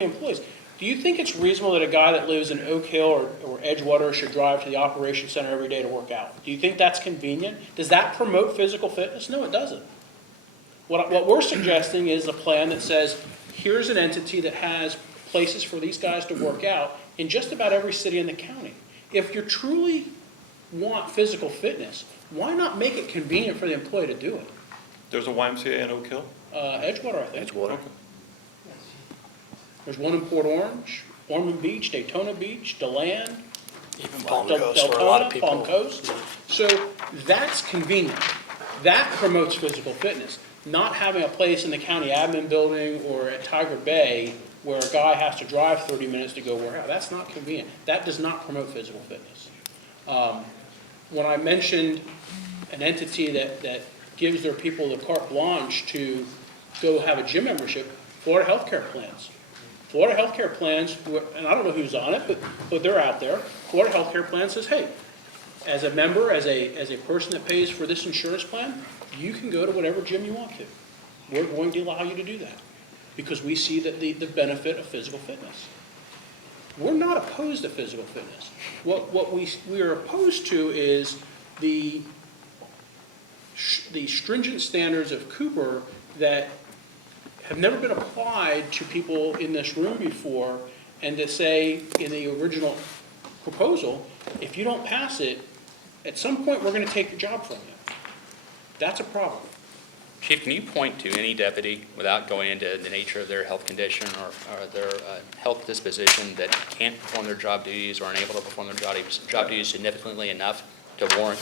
employees. Do you think it's reasonable that a guy that lives in Oak Hill or Edgewater should drive to the operations center every day to work out? Do you think that's convenient? Does that promote physical fitness? No, it doesn't. What we're suggesting is a plan that says, here's an entity that has places for these guys to work out in just about every city in the county. If you truly want physical fitness, why not make it convenient for the employee to do it? There's a YMCA in Oak Hill? Edgewater, I think. Edgewater. Okay. There's one in Port Orange, Ormond Beach, Daytona Beach, DeLand, Even Palm Del- Coast, where a lot of Deltona, people. Palm Coast. So that's convenient. That promotes physical fitness. Not having a place in the county admin building or at Tiger Bay where a guy has to drive 30 minutes to go work out. That's not convenient. That does not promote physical fitness. When I mentioned an entity that gives their people the carte blanche to go have a gym membership, Florida Healthcare Plans. Florida Healthcare Plans, and I don't know who's on it, but they're out there. Florida Healthcare Plan says, hey, as a member, as a person that pays for this insurance plan, you can go to whatever gym you want to. We're going to allow you to do that because we see that the benefit of physical fitness. We're not opposed to physical fitness. What we are opposed to is the stringent standards of Cooper that have never been applied to people in this room before, and to say in the original proposal, if you don't pass it, at some point, we're going to take your job from you. That's a problem. Chief, can you point to any deputy, without going into the nature of their health condition or their health disposition, that can't perform their job duties or unable to perform their job duties significantly enough to warrant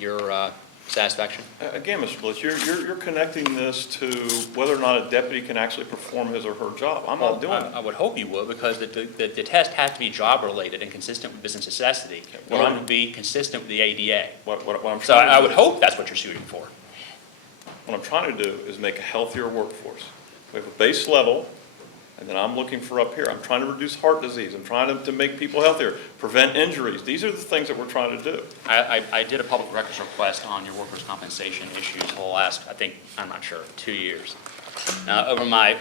your satisfaction? Again, Mr. Blitz, you're connecting this to whether or not a deputy can actually perform his or her job. I'm not doing I it. would hope you will, because the test has to be job-related and consistent with business necessity in order to be consistent with the ADA. What I'm So trying to I do- would hope that's what you're shooting for. What I'm trying to do is make a healthier workforce. We have a base level, and then I'm looking for up here. I'm trying to reduce heart disease. I'm trying to make people healthier, prevent injuries. These are the things that we're trying to do. I did a public records request on your workers' compensation issues for the last, I think, I'm not sure, 2 years. Over my,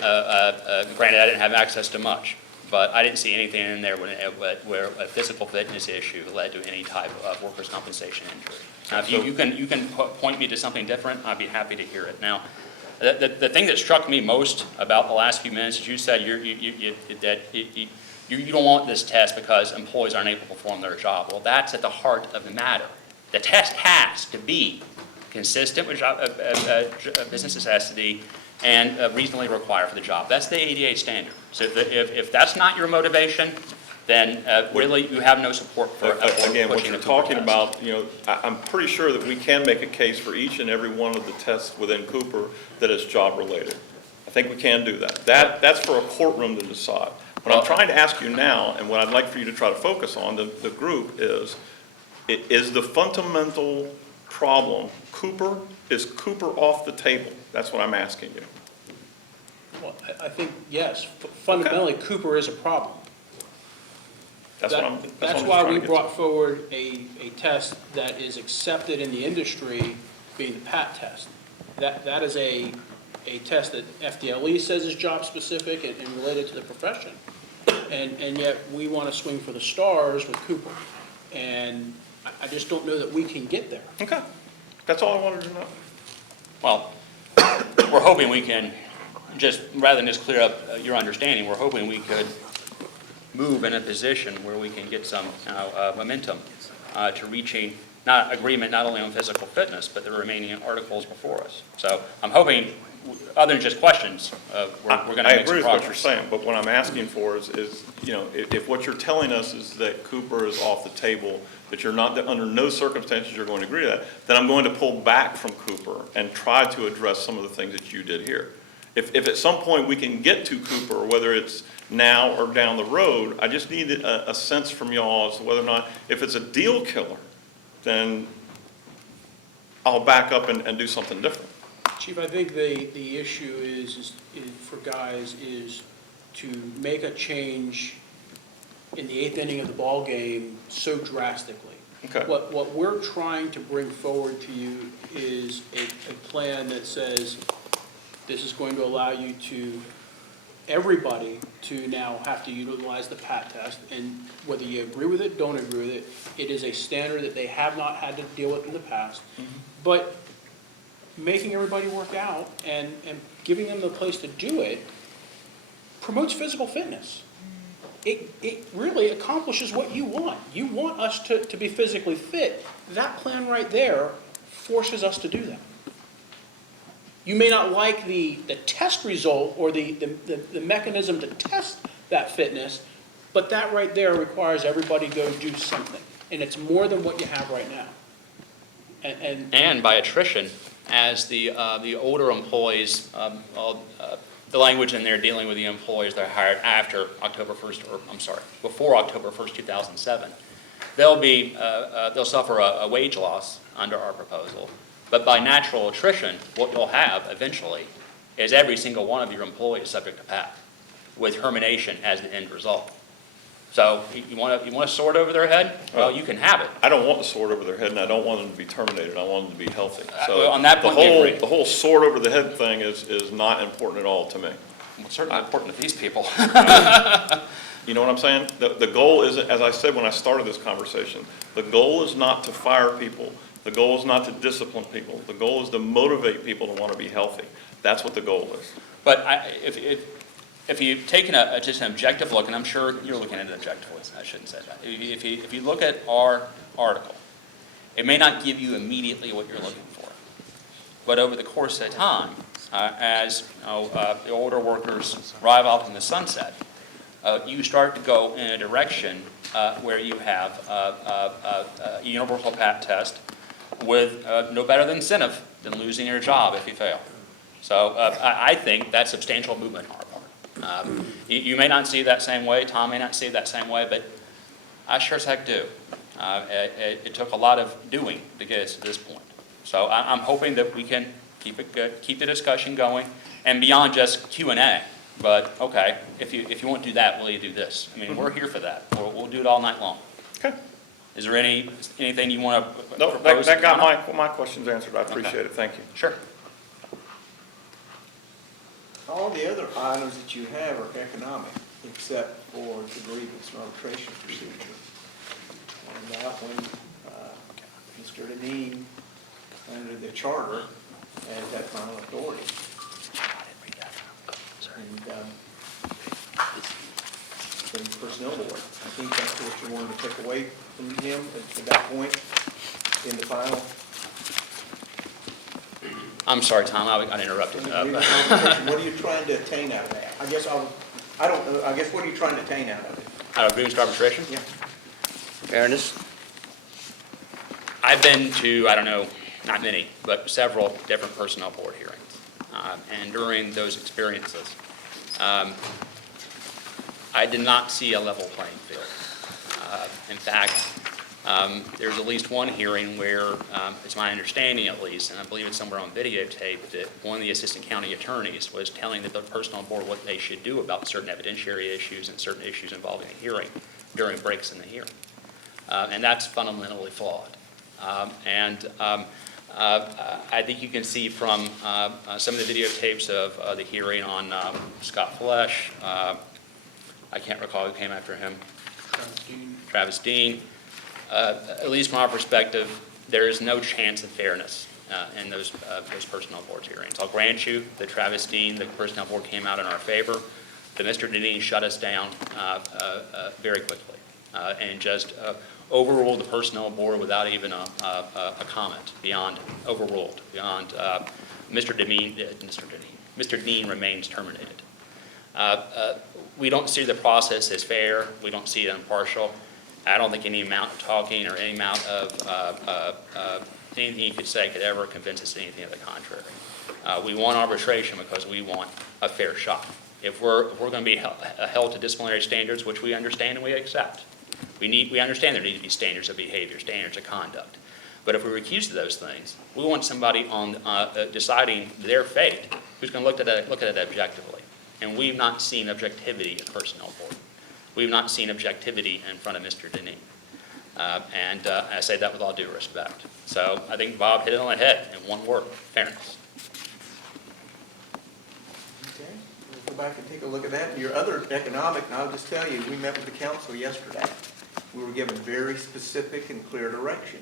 granted, I didn't have access to much, but I didn't see anything in there where a physical fitness issue led to any type of workers' compensation injury. Now, if you can point me to something different, I'd be happy to hear it. Now, the thing that struck me most about the last few minutes is you said you don't want this test because employees aren't able to perform their job. Well, that's at the heart of the matter. The test has to be consistent with business necessity and reasonably required for the job. That's the ADA standard. So if that's not your motivation, then really you have no support for Again, what pushing you're the talking test. about, I'm pretty sure that we can make a case for each and every one of the tests within Cooper that is job-related. I think we can do that. That's for a courtroom to decide. What I'm trying to ask you now, and what I'd like for you to try to focus on, the group, is the fundamental problem, is Cooper off the table? That's what I'm asking you. Well, I think, yes, fundamentally, Cooper is a problem. That's what I'm That's just why trying we to get to. brought forward a test that is accepted in the industry, being the PAT test. That is a test that FDLE says is job-specific and related to the profession. And yet, we want to swing for the stars with Cooper. And I just don't know that we can get there. Okay, that's all I wanted to know. Well, we're hoping we can rather than just clear up your understanding, we're hoping we could move in a position where we can get some momentum to reaching agreement not only on physical fitness, but the remaining articles before us. So I'm hoping, other than just questions, we're going to I make some agree with what you're progress. saying, but what I'm asking for is if what you're telling us is that Cooper is off the table, that you're not, that under no circumstances you're going to agree to that, then I'm going to pull back from Cooper and try to address some of the things that you did here. If at some point we can get to Cooper, whether it's now or down the road, I just need a sense from y'all as to whether or not, if it's a deal killer, then I'll back up and do something different. Chief, I think the issue is for guys is to make a change in the eighth inning of the ball game so drastically. Okay. What we're trying to bring forward to you is a plan that says this is going to allow you to everybody to now have to utilize the PAT test, and whether you agree with it, don't agree with it, it is a standard that they have not had to deal with in the past. But making everybody work out and giving them the place to do it promotes physical fitness. It really accomplishes what you want. You want us to be physically fit. That plan right there forces us to do that. You may not like the test result or the mechanism to test that fitness, but that right there requires everybody to go do something. And it's more than what you have right now. And by attrition, as the older employees, the language in there dealing with the employees that are hired after October 1st, or I'm sorry, before October 1st, 2007, they'll suffer a wage loss under our proposal. But by natural attrition, what you'll have eventually is every single one of your employees subject to PAT, with termination as the end result. So you want to sword over their head? Well, you can have it. I don't want the sword over their head, and I don't want them to be terminated. I want them to be healthy. So well, on that point, we agree. the whole sword over the head thing is not important at all to me. Well, it's certainly important to these people. You know what I'm saying? The goal is, as I said when I started this conversation, the goal is not to fire people. The goal is not to discipline people. The goal is to motivate people to want to be healthy. That's what the goal is. But if you've taken just an objective look, and I'm sure you're looking at it objectively, I shouldn't say that. If you look at our article, it may not give you immediately what you're looking for. But over the course of time, as the older workers arrive off in the sunset, you start to go in a direction where you have a universal PAT test with no better incentive than losing your job if you fail. So I think that's substantial movement on our part. You may not see it that same way, Tom may not see it that same way, but I sure as heck do. It took a lot of doing to get us to this point. So I'm hoping that we can keep the discussion going, and beyond just Q&A. But okay, if you want to do that, will you do this? I mean, we're here for that. We'll do it all night long. Okay. Is there anything you want to No, propose? that got my questions answered. I appreciate it. Thank you. Sure. All the other items that you have are economic, except for the grievance and arbitration procedure. And when Mr. Deneen, under the charter, has that final authority. And the personnel board, I think that's what you wanted to take away from him at that point in the final. I'm sorry, Tom, I interrupted. What are you trying to attain out of that? I guess what are you trying to attain out of it? Out of grievance to arbitration? Yeah. Fairness. I've been to, I don't know, not many, but several different personnel board hearings. And during those experiences, I did not see a level playing field. In fact, there's at least one hearing where, it's my understanding at least, and I believe it's somewhere on videotape, that one of the assistant county attorneys was telling the personnel board what they should do about certain evidentiary issues and certain issues involving a hearing during breaks in the hearing. And that's fundamentally flawed. I think you can see from some of the videotapes of the hearing on Scott Flesh, I can't recall who came after him, Travis Dean. At least from our perspective, there is no chance of fairness in those personnel board hearings. I'll grant you that Travis Dean, the personnel board, came out in our favor, but Mr. Deneen shut us down very quickly and just overruled the personnel board without even a comment. Overruled. Mr. Dean remains terminated. We don't see the process as fair. We don't see it impartial. I don't think any amount of talking or any amount of anything you could say could ever convince us of anything of the contrary. We want arbitration because we want a fair shot. If we're going to be held to disciplinary standards, which we understand and we accept, we understand there need to be standards of behavior, standards of conduct. But if we're accused of those things, we want somebody on deciding their fate who's going to look at it objectively. And we've not seen objectivity in personnel board. We've not seen objectivity in front of Mr. Deneen. And I say that with all due respect. So I think Bob hit it on the head in one word: fairness. Okay. We'll go back and take a look at that. And your other economic, and I'll just tell you, we met with the council yesterday. We were given very specific and clear direction.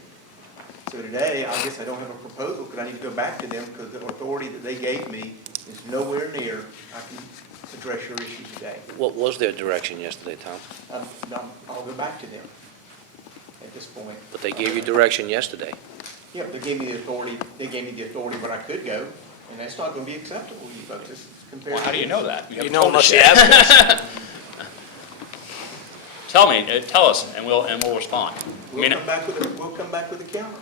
So today, I guess I don't have a proposal, because I need to go back to them, because the authority that they gave me is nowhere near I can address your issue today. What was their direction yesterday, Tom? I'll go back to them at this point. But they gave you direction yesterday. Yeah, they gave me the authority, but I could go, and that's not gonna be acceptable to you folks, it's compared Well, to. how do you know that? You haven't know told us unless you yet. ask us. Tell us, and we'll respond. I mean, We'll come back with a counter.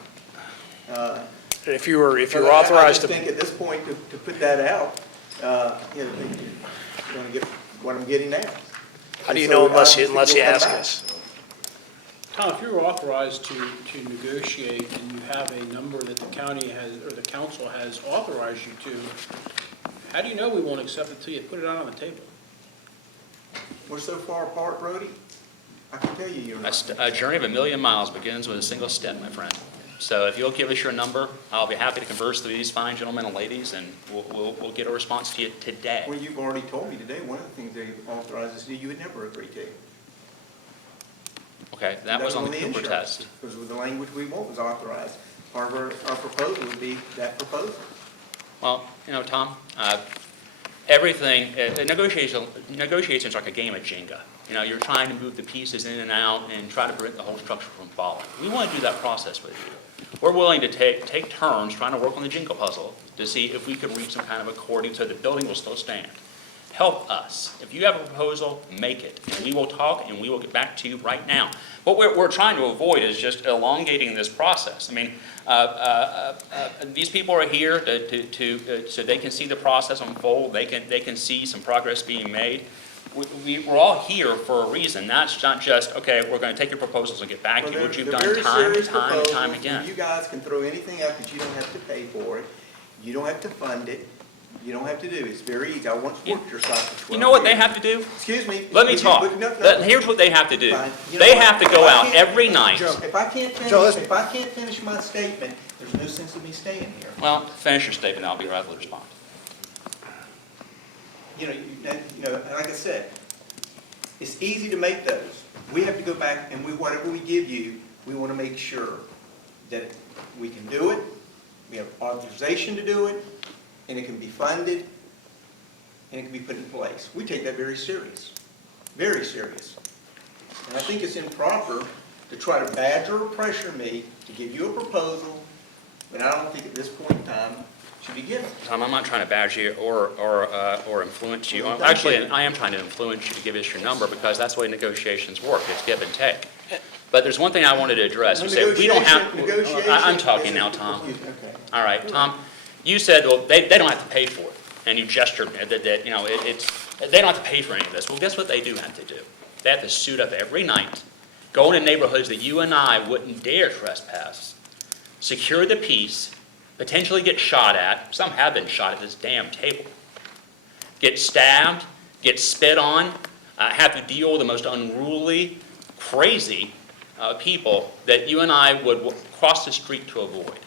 If you were But authorized I to, just think at this point, to put that out, you know, you're gonna get what I'm getting now. how do you And so know unless I you, just unless think you we'll ask come back. us? Tom, if you're authorized to negotiate and you have a number that the county has, or the council has authorized you to, how do you know we won't accept it till you put it out on the table? We're so far apart, Brody, I can tell you you're not. a journey of 1,000,000 miles begins with a single step, my friend. So if you'll give us your number, I'll be happy to converse with these fine gentlemen and ladies, and we'll get a response to you today. Well, you've already told me today, one of the things they authorized us to do, you would never agree to. Okay, that was on the Cooper insurance, test. because with the language we want was authorized. Part of our proposal would be that proposal. Well, Tom, everything, negotiations are like a game of Jenga. You're trying to move the pieces in and out and try to prevent the whole structure from falling. We want to do that process with you. We're willing to take turns trying to work on the Jenga puzzle to see if we can reach some kind of accord so the building will still stand. Help us. If you have a proposal, make it, and we will talk, and we will get back to you right now. What we're trying to avoid is just elongating this process. I mean, these people are here so they can see the process unfold. They can see some progress being made. We're all here for a reason. That's not just, okay, we're going to take your proposals and get back to you, which you've done time and time and time again. You guys can throw anything out that you don't have to pay for it. You don't have to fund it. You don't have to do it. It's very easy. I once worked your site for 12 years. You know what they have to do? Excuse me. Let me Would you- talk. would- no. Here's what they have to do. Fine. You know They what? have to If go I out can't- every night. Joe, if I can't finish my statement, there's no sense of me staying here. Well, finish your statement, I'll be glad to respond. Like I said, it's easy to make those. We have to go back and whatever we give you, we want to make sure that we can do it, we have authorization to do it, and it can be funded, and it can be put in place. We take that very serious, very serious. And I think it's improper to try to badger or pressure me to give you a proposal, but I don't think at this point in time should be given. Tom, I'm not trying to badge you or influence you. Well, thank Actually, you. I am trying to influence you to give us your number because that's the way negotiations work. It's give and take. But there's one thing I wanted to address. You said, we don't have, I'm talking now, Tom. Okay. All right, Tom, you said, well, they don't have to pay for it. And you gestured that they don't have to pay for any of this. Well, guess what they do have to do? They have to suit up every night, go into neighborhoods that you and I wouldn't dare trespass, secure the peace, potentially get shot at. Some have been shot at this damn table. Get stabbed, get spit on, have to deal with the most unruly, crazy people that you and I would cross the street to avoid.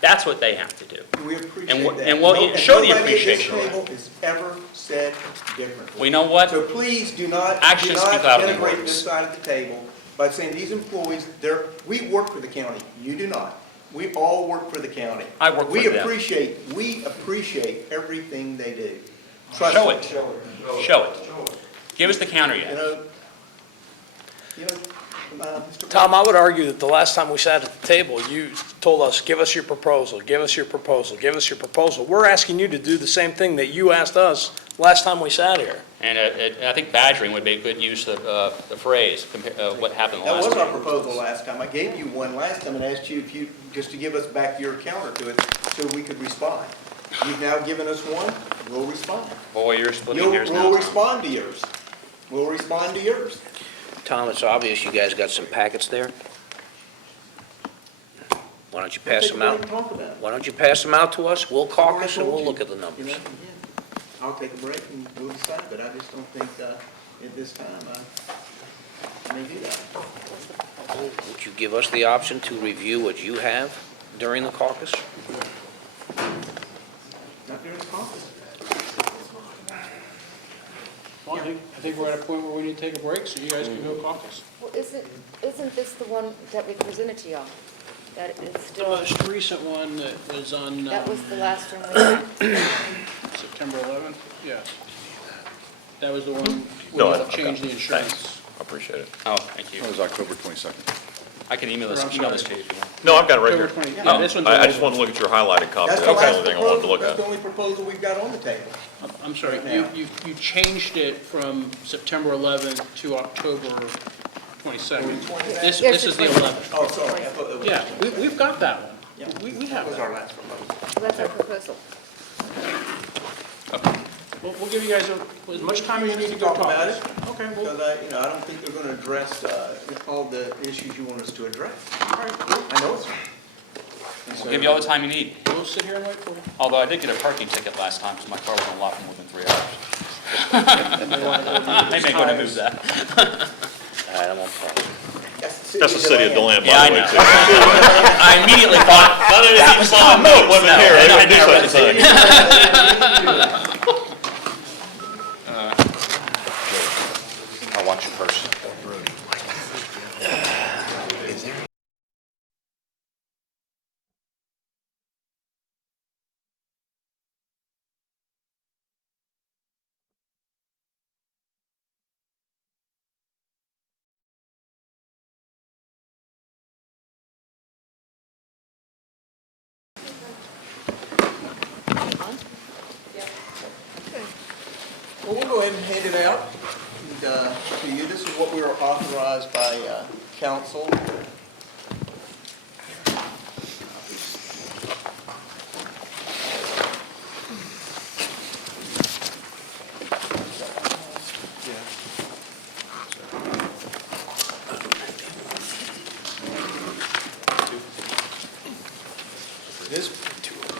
That's what they have to do. We appreciate And that. we'll show the Nobody appreciation of at that. this table has ever said differently. We know what? So please do not Actions speak louder than denigrate words. this side of the table by saying these employees, we work for the county. You do not. We all work for the county. I work for them. We appreciate everything they do. Trust Show me. it. Show it. Give us the counter You yet. know, Mr. Tom, I would argue that the last time we sat at the table, you told us, give us your proposal, give us your proposal, give us your proposal. We're asking you to do the same thing that you asked us last time we sat here. And I think badgering would be a good use of the phrase, what happened That last was our time. proposal last time. I gave you one last time and asked you just to give us back your counter to it so we could respond. You've now given us one, we'll respond. Boy, you're splitting hairs now, We'll Tom. respond to yours. We'll respond to yours. Tom, it's obvious you guys got some packets there. Why don't you pass them out? Talk about it. Why don't you pass them out to us? We'll caucus and I told we'll you. look at the You know, numbers. again, I'll take a break and we'll decide, but I just don't think, at this time, I may do that. Would you give us the option to review what you have during the caucus? Not during the conference. think we're at a point where we need to take a break, so you guys can go caucus. Well, isn't this the one that we presented to y'all? That is The still, most recent one that was on that was the last one we had. September 11th, yes. That was the one No, we I- changed the okay, insurance. thanks. I appreciate it. Oh, thank you. That was October 22nd. I can email Or I'm email this sorry. to you if you want. No, I've got it right October here. 20, yeah, this one's. I the just old wanted to look at your highlighted copy. That's That the was the last only thing I wanted to proposal, look that's at. the only proposal we've got on the table. I'm sorry, Right now. you changed it from September 11th to October 22nd. This Yes, is the it's 11th. Oh, sorry, I thought that was. Yeah, we've got that one. Yeah. We have That was our that. last proposal. That's our proposal. We'll give you guys as much time as you need to go Talk about caucus. it. Okay, well, Because I don't think they're gonna address, all the issues you want us to address. all right, cool. I know it's. We'll give you all the time you need. We'll sit here and wait for you. Although I did get a parking ticket last time, so my car was unlocked for more than 3 hours. Maybe I'm gonna move that. All right, I'm on problem. That's the city of Deland, Yeah, I by the way, know. too. I immediately thought, No, it wasn't here. They wouldn't do such a thing. I'll watch your purse. Well, we'll go ahead and hand it out and, to you. This is what we were authorized by council. This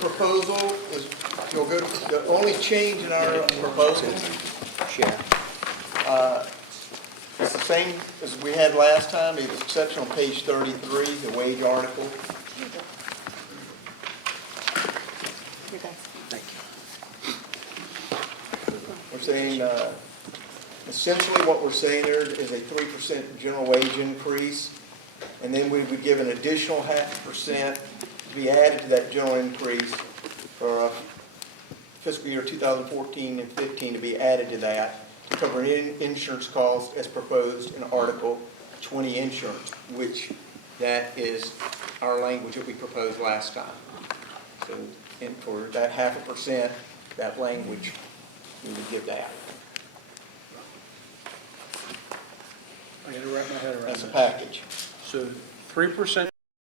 proposal is, you'll go, the only change in our proposal Share. it's the same as we had last time, with the exception on page 33, the wage article. Here, guys. We're saying, essentially what we're saying there is a 3% general wage increase, and then we would give an additional 0.5% to be added to that general increase for fiscal year 2014 and 15 to be added to that, to cover any insurance costs as proposed in Article 20 insurance, which that is our language that we proposed last time. So, and for that 0.5%, that language, we would give that. I gotta wrap my head around That's a this. package. So 3%